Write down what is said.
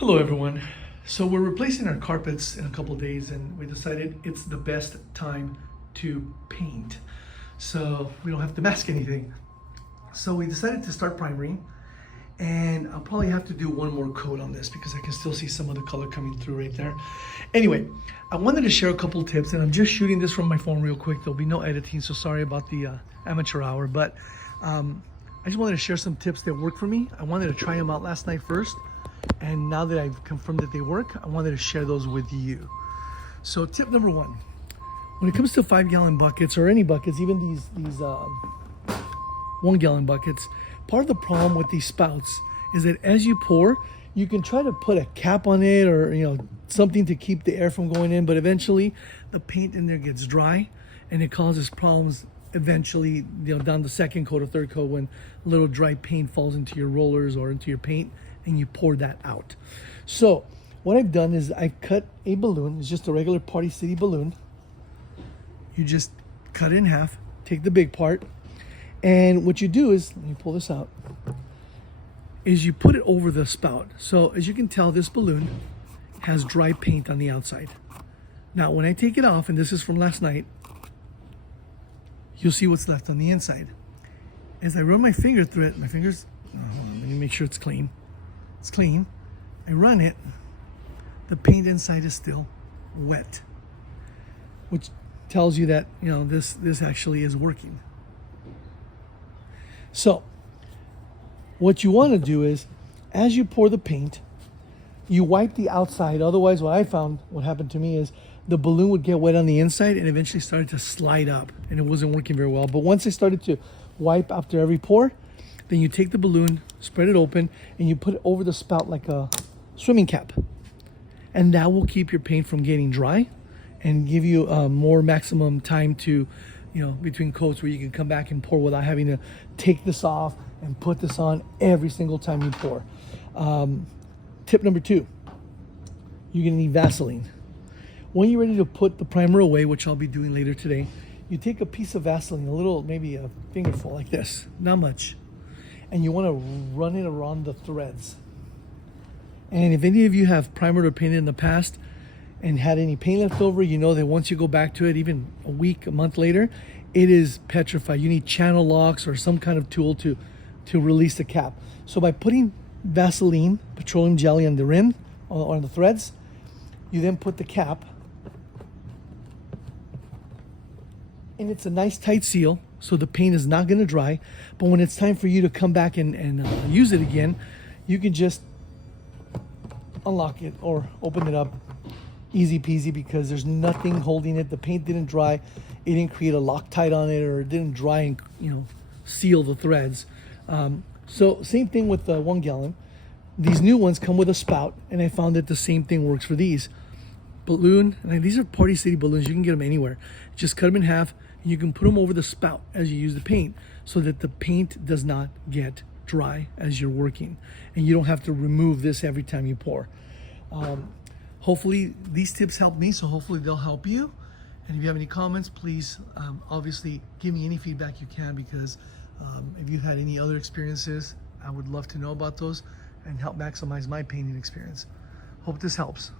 Hello everyone. So we're replacing our carpets in a couple days and we decided it's the best time to paint. So we don't have to mask anything. So we decided to start primering, and I'll probably have to do one more coat on this because I can still see some of the color coming through right there. Anyway, I wanted to share a couple tips, and I'm just shooting this from my phone real quick. There'll be no editing, so sorry about the amateur hour, but I just wanted to share some tips that worked for me. I wanted to try them out last night first, and now that I've confirmed that they work, I wanted to share those with you. So tip number one, when it comes to 5-gallon buckets or any buckets, even these 1-gallon buckets, part of the problem with these spouts is that as you pour, you can try to put a cap on it or something to keep the air from going in, but eventually the paint in there gets dry and it causes problems eventually, down the second coat or third coat, when a little dry paint falls into your rollers or into your paint and you pour that out. So what I've done is I've cut a balloon. It's just a regular Party City balloon. You just cut it in half, take the big part, and what you do is, let me pull this out, is you put it over the spout. So as you can tell, this balloon has dry paint on the outside. Now when I take it off, and this is from last night, you'll see what's left on the inside. As I run my finger through it, hold on, let me make sure it's clean. It's clean. I run it, the paint inside is still wet, which tells you that this actually is working. So what you want to do is, as you pour the paint, you wipe the outside. Otherwise, what happened to me is the balloon would get wet on the inside and eventually started to slide up, and it wasn't working very well. But once I started to wipe after every pour, then you take the balloon, spread it open, and you put it over the spout like a swimming cap. And that will keep your paint from getting dry and give you more maximum time to, between coats, where you can come back and pour without having to take this off and put this on every single time you pour. Tip number two, you're gonna need Vaseline. When you're ready to put the primer away, which I'll be doing later today, you take a piece of Vaseline, a little, maybe a fingerful like this, not much, and you wanna run it around the threads. And if any of you have primered or painted in the past and had any paint left over, you know that once you go back to it, even a week, a month later, it is petrified. You need channel locks or some kind of tool to release the cap. So by putting Vaseline, petroleum jelly on the rim, on the threads, you then put the cap, and it's a nice tight seal, so the paint is not gonna dry. But when it's time for you to come back and use it again, you can just unlock it or open it up. Easy peasy, because there's nothing holding it. The paint didn't dry. It didn't create a Loctite on it, or it didn't dry and seal the threads. So same thing with the 1-gallon. These new ones come with a spout, and I found that the same thing works for these. Balloon, and these are Party City balloons. You can get them anywhere. Just cut them in half, and you can put them over the spout as you use the paint, so that the paint does not get dry as you're working, and you don't have to remove this every time you pour. Hopefully these tips help me, so hopefully they'll help you. And if you have any comments, please obviously give me any feedback you can, because if you've had any other experiences, I would love to know about those and help maximize my painting experience. Hope this helps.